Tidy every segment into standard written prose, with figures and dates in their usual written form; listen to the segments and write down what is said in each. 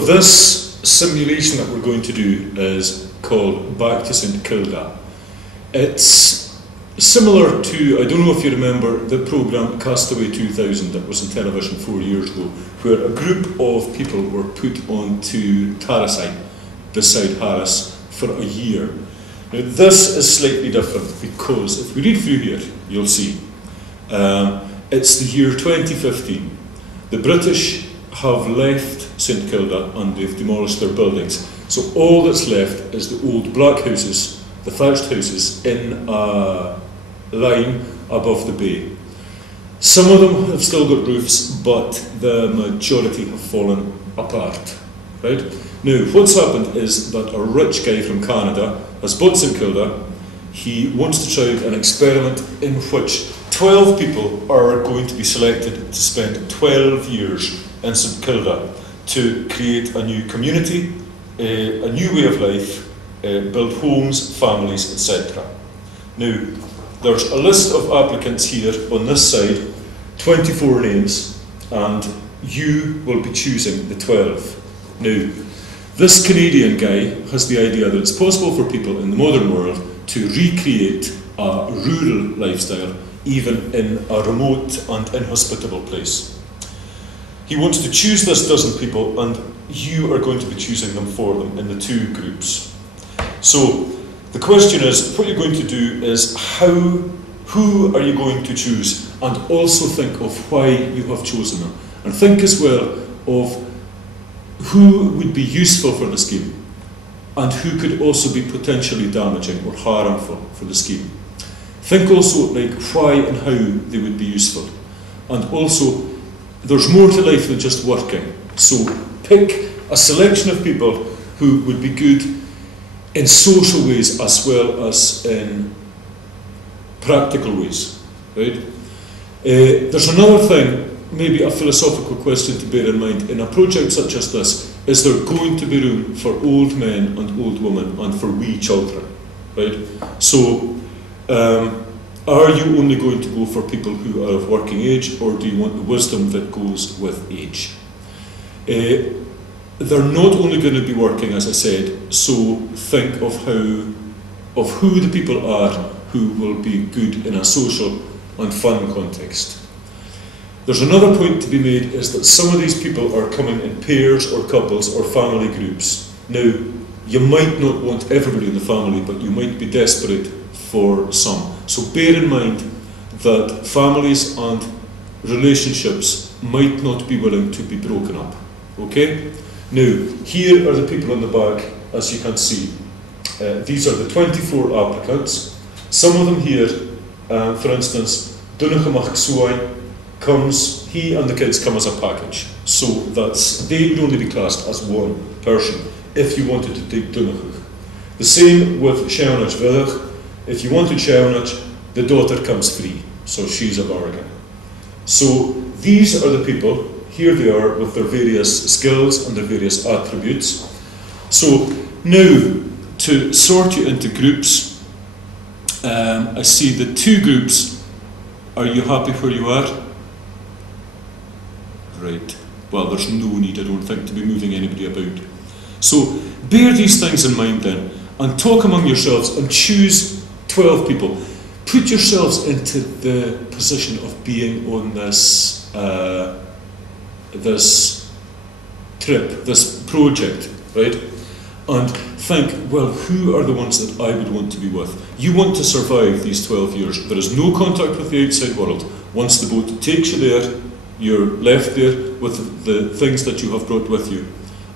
So this simulation that we're going to do is called Back to St Kilda. It's similar to, I don't know if you remember the programme Castaway 2000 that was on television 4 years ago, where a group of people were put onto Tarisite beside Harris for a year. Now this is slightly different because if we read through here, you'll see it's the year 2015. The British have left St Kilda and they've demolished their buildings. So all that's left is the old black houses, the thatched houses in a line above the bay. Some of them have still got roofs, but the majority have fallen apart. Right? Now, what's happened is that a rich guy from Canada has bought St Kilda. He wants to try an experiment in which 12 people are going to be selected to spend 12 years in St Kilda to create a new community, a new way of life, build homes, families, etc. Now, there's a list of applicants here on this side, 24 names, and you will be choosing the 12. Now, this Canadian guy has the idea that it's possible for people in the modern world to recreate a rural lifestyle, even in a remote and inhospitable place. He wants to choose this dozen people, and you are going to be choosing them for them in the two groups. So the question is, what you're going to do is who are you going to choose, and also think of why you have chosen them. And think as well of who would be useful for the scheme, and who could also be potentially damaging or harmful for the scheme. Think also like why and how they would be useful. And also, there's more to life than just working. So pick a selection of people who would be good in social ways as well as in practical ways. Right? There's another thing, maybe a philosophical question to bear in mind. In a project such as this, is there going to be room for old men and old women and for wee children? Right? So, are you only going to go for people who are of working age, or do you want the wisdom that goes with age? They're not only going to be working, as I said, so think of who the people are who will be good in a social and fun context. There's another point to be made, is that some of these people are coming in pairs or couples or family groups. Now, you might not want everybody in the family, but you might be desperate for some. So bear in mind that families and relationships might not be willing to be broken up. Okay? Now, here are the people in the back, as you can see. These are the 24 applicants. Some of them here, for instance, Dunachamach Suai comes, he and the kids come as a package. So they would only be classed as one person if you wanted to take Dunachach. The same with Sheonach Villach. If you wanted Sheonach, the daughter comes free, so she's a bargain. So these are the people, here they are with their various skills and their various attributes. So now, to sort you into groups, I see the two groups. Are you happy where you are? Right. Well, there's no need, I don't think, to be moving anybody about. So bear these things in mind then, and talk among yourselves and choose 12 people. Put yourselves into the position of being on this this trip, this project, right? And think, well, who are the ones that I would want to be with? You want to survive these 12 years. There is no contact with the outside world. Once the boat takes you there, you're left there with the things that you have brought with you,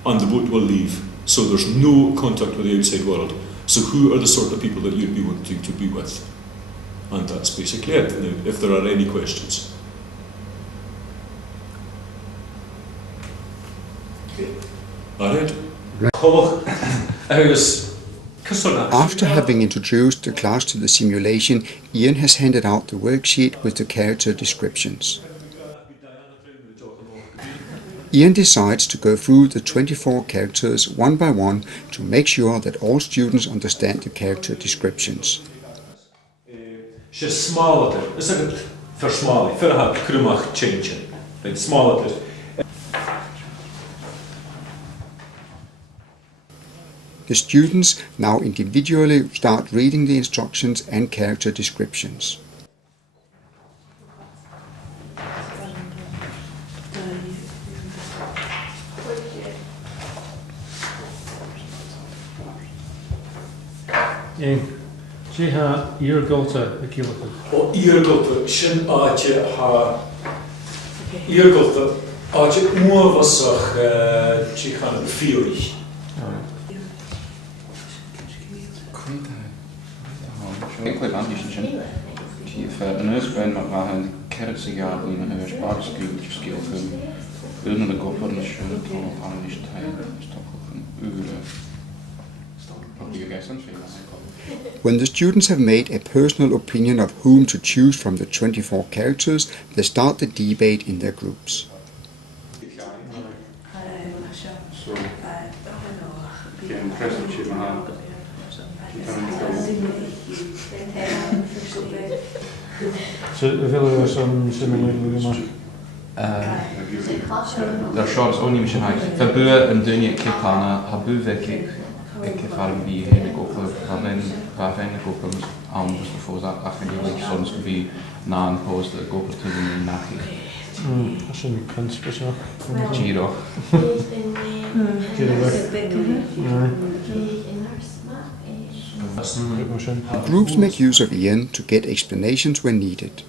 and the boat will leave. So there's no contact with the outside world. So who are the sort of people that you'd be wanting to be with? And that's basically it. Now, if there are any questions. Okay. All right. After having introduced the class to the simulation, Ian has handed out the worksheet with the character descriptions. Ian decides to go through the 24 characters one by one to make sure that all students understand the character descriptions. She's smaller, isn't it? For small, for a krumach change, like smaller. The students now individually start reading the instructions and character descriptions. Jiha Irgota Akilata. O Irgota, Shin Ache Ha Irgota, Ache Moavasach Chichan Fury. Ik weet aan die zin. Die verder ben maar waren kerkse jaar in een spaarskiltje skillen. Under the governance van English time toch een uur. When the students have made a personal opinion of whom to choose from the 24 characters, they start the debate in their groups. So willen we zo'n simulator maken? Daar shorts ook niet meer uit. We hebben een dunne kitana, hebben we ik ervaring wie hele kopen, waarvan ik ook anders voor dat eigenlijk soms wie na een post de kopen te doen nachtig. Dat is een kunstbus ook. Giro. Groups make use of Ian to get explanations when needed.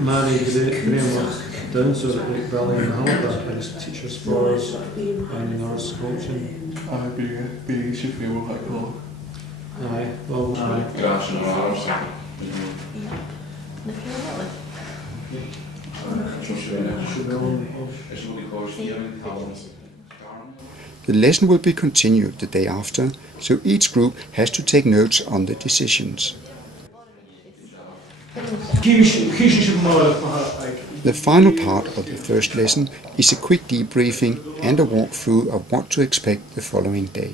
Mary Graham down so that we rally in Halifax as teachers for and in our coaching. Be easy for you, I call. Aye, well, aye. The lesson will be continued the day after, so each group has to take notes on the decisions. The final part of the first lesson is a quick debriefing and a walkthrough of what to expect the following day.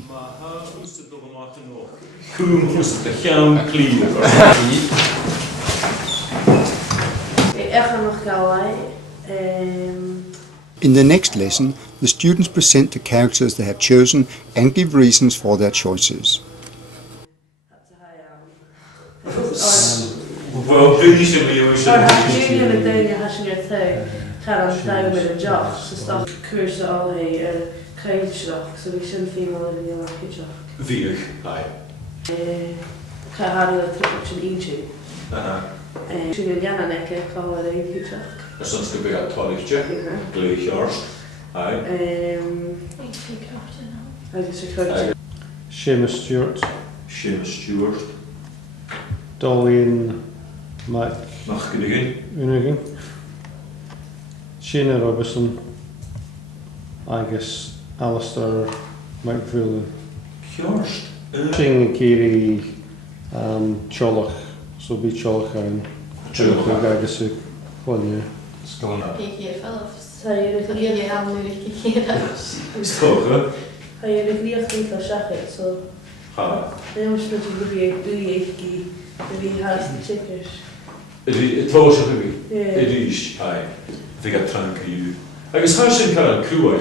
In the next lesson, the students present the characters they have chosen and give reasons for their choices. Soms heb ik het tolletje, gleedjars. Seamus Stewart. Seamus Stewart. Dolly McUnigan. Sheena Robertson. Agus Alistair McVillan. Gjorst. Shing Kiri Cholach. So be Cholach and Cholach Agus Kwanya. Kijk Phillips. Je aan nu gekeken. Toch, hè? Ga je de krieg niet als zeggen, zo. Ha. Nee, maar speel je wie huis de checkers. Het was er wie. Het is, ai. Ik heb trank you. Ik is hartstikke kan crew,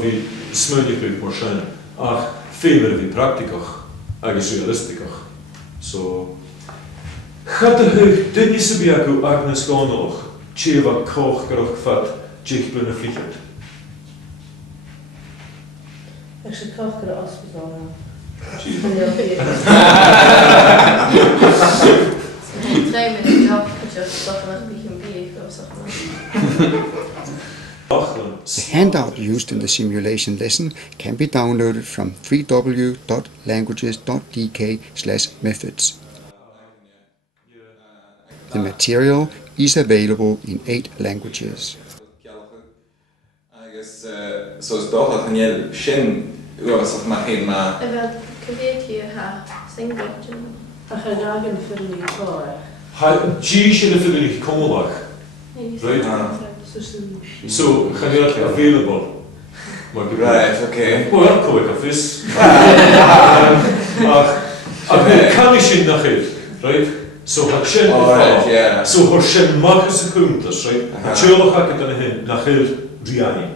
wie smullig maar zijn. Ach, veel wie praktisch, is realistisch. So. Gaat de heug dinge sobie jako Agnes Gonoch. Cheva koch geroch fat, jich blinde vliegert. Ik zou koch kunnen afspelen. Twee met een job, just toch een beetje meer of zo. The handout used in the simulation lesson can be downloaded from www.languages.dk/methods. The material is available in 8 languages. Så språket kan hjälpa känn oavsett man hemma. Wel, vet je ha singlet. Ach, ik ga in voor die tour. Ha, cheese in de film Kolach. Right. So, can you available? Right, okay. Well, cool, Ach can sin nach right? So har sin so har sin marcus secundus, right? Tjolach ac ydyn hyn nach riani.